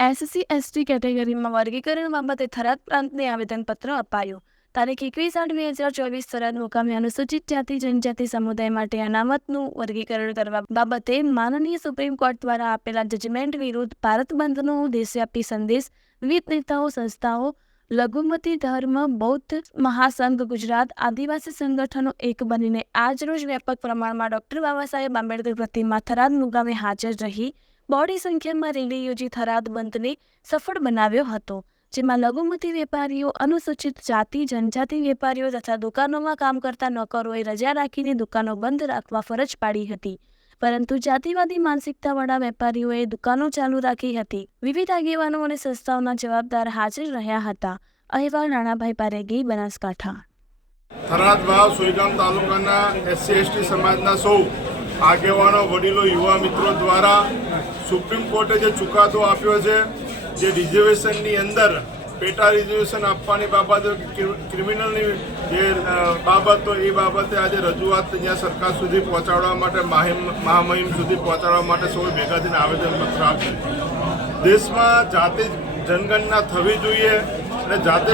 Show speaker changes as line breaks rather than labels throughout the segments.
SC, ST કેટેગરીમાં વર્ગીકરણ બાબતે થરાદ પ્રાંતને આવેદનપત્ર અપાયું. તારીખ એકવીસ આઠ બે હજાર ચોવીસ થરાદ મુકામે અનુસૂચિત જાતિ, જનજાતિ સમુદાય માટે અનામતનું વર્ગીકરણ કરવા બાબતે માનનીય સુપ્રીમ કોર્ટ દ્વારા આપેલા જજમેન્ટ વિરુદ્ધ ભારત બંધનો દેશવ્યાપી સંદેશ, વિવિધ નેતાઓ, સંસ્થાઓ, લઘુમતી ધર્મ, બૌદ્ધ મહાસંઘ, ગુજરાત આદિવાસી સંગઠનો એક બનીને આજરોજ વ્યાપક પ્રમાણમાં ડોક્ટર બાબા સાહેબ આંબેડકર પ્રતિમા થરાદ મુકામે હાજર રહી. બોડી સંખ્યામાં રેલી યોજી થરાદ બંધને સફળ બનાવ્યો હતો, જેમાં લઘુમતી વેપારીઓ, અનુસૂચિત જાતિ, જનજાતિ વેપારીઓ તથા દુકાનોમાં કામ કરતા નોકરોએ રજા રાખીને દુકાનો બંધ રાખવા ફરજ પાડી હતી. પરંતુ જાતિવાદી માનસિકતાવાળા વેપારીઓએ દુકાનો ચાલુ રાખી હતી. વિવિધ આગેવાનો અને સંસ્થાઓના જવાબદાર હાજર રહ્યા હતા. અહેવાલ, નાણાભાઈ પારેગી, બનાસકાંઠા.
થરાદ ભાવ સુઈગામ તાલુકાના એસસી, એસટી સમાજના સૌ આગેવાનો, વડીલો, યુવા મિત્રો દ્વારા સુપ્રીમ કોર્ટે જે ચુકાદો આપ્યો છે, જે રિઝર્વેશનની અંદર પેટા રિઝર્વેશન આપવાની બાબત, ક્રિમિનલની જે બાબત એ બાબતે આજે રજૂઆત અહીંયા સરકાર સુધી પહોંચાડવા માટે, માહિમ, મહામહિમ સુધી પહોંચાડવા માટે સૌ ભેગા થઈને આવેદનપત્ર આપ્યું દેશમાં જાતે જનગણના થવી જોઈએ અને જાતે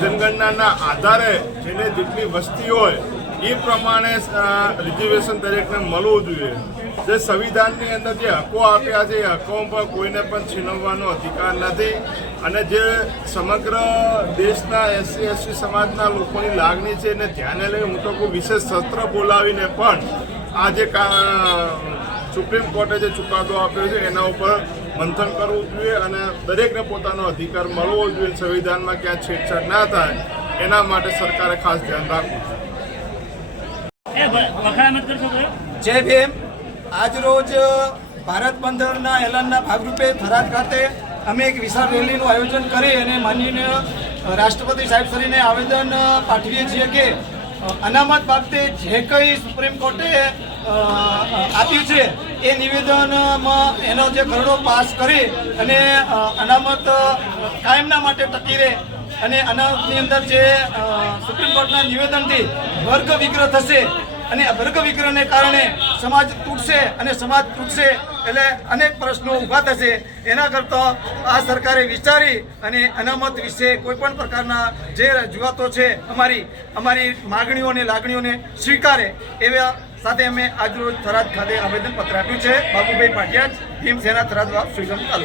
જનગણનાના આધારે જેને જેટલી વસ્તી હોય એ પ્રમાણે રિઝર્વેશન દરેકને મળવું જોઈએ. જે સંવિધાનની અંદર જે હકો આપ્યા છે, એ હકો પર કોઈને પણ છીનવવાનો અધિકાર નથી. અને જે સમગ્ર દેશના એસસી, એસટી સમાજના લોકોની લાગણી છે, એને ધ્યાને લઈ હું તો કોઈ વિશેષ સત્ર બોલાવીને પણ આ જે કા- સુપ્રીમ કોર્ટે જે ચુકાદો આપ્યો છે, એના ઉપર મંથન કરવું જોઈએ અને દરેકને પોતાનો અધિકાર મળવો જોઈએ, સંવિધાનમાં ક્યાં છેડછાડ ના થાય, એના માટે સરકારે ખાસ ધ્યાન રાખવું જોઈએ
એ વ- વખાણ કરશો તો
જય ભીમ. આજરોજ ભારત બંધના એલાનના ભાગરૂપે થરાદ ખાતે અમે એક વિશાળ રેલીનું આયોજન કરી અને માનનીય રાષ્ટ્રપતિ સાહેબ શ્રીને આવેદન પાઠવીએ છીએ કે અનામત બાબતે જે કંઈ સુપ્રીમ કોર્ટે આપ્યું છે, એ નિવેદનમાં એનો જે ખરડો પાસ કરી અને અનામત કાયમના માટે ટકી રહે અને અનામતની અંદર જે સુપ્રીમ કોર્ટના નિવેદનથી વર્ગ વિગ્રહ થશે અને વર્ગ વિગ્રહને કારણે સમાજ તૂટશે અને સમાજ તૂટશે એટલે અનેક પ્રશ્નો ઊભા થશે. એના કરતાં આ સરકારે વિચારી અને અનામત વિશે કોઈ પણ પ્રકારના જે રજૂઆતો છે, અમારી અમારી માગણીઓ લાગણીઓને સ્વીકારે એવા સાથે અમે આજરોજ થરાદ ખાતે આવેદનપત્ર આપ્યું છે. બાબુભાઈ પાટિયા ભીમસેના થરાદ વાવ સુઈગામ તાલુકા.